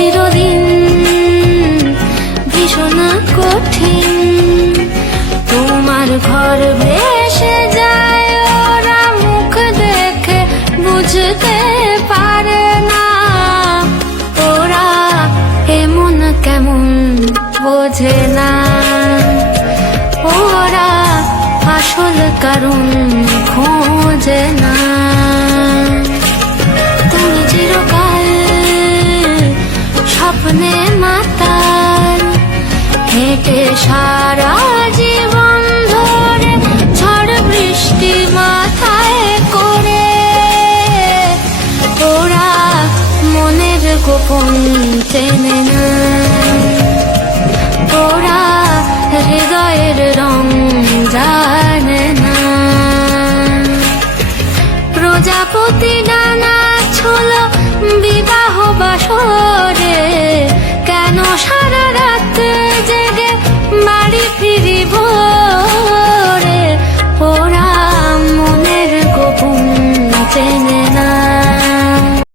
চিরদিন ভীষণ কঠিন। তোমার ঘর ভেসে যায়, ওরা মুখ দেখে বুঝতে পারে না। ওরা এমন কেমন বোঝে না, ওরা আসল কারণ খোঁজে না। তুমি চিরকাল স্বপ্নে মাতাল, হেঁটে সারা জীবন ধরে ঝড় বৃষ্টি মাথায় করে। ওরা মনের গোপন চেনে না, ওরা হৃদয়ের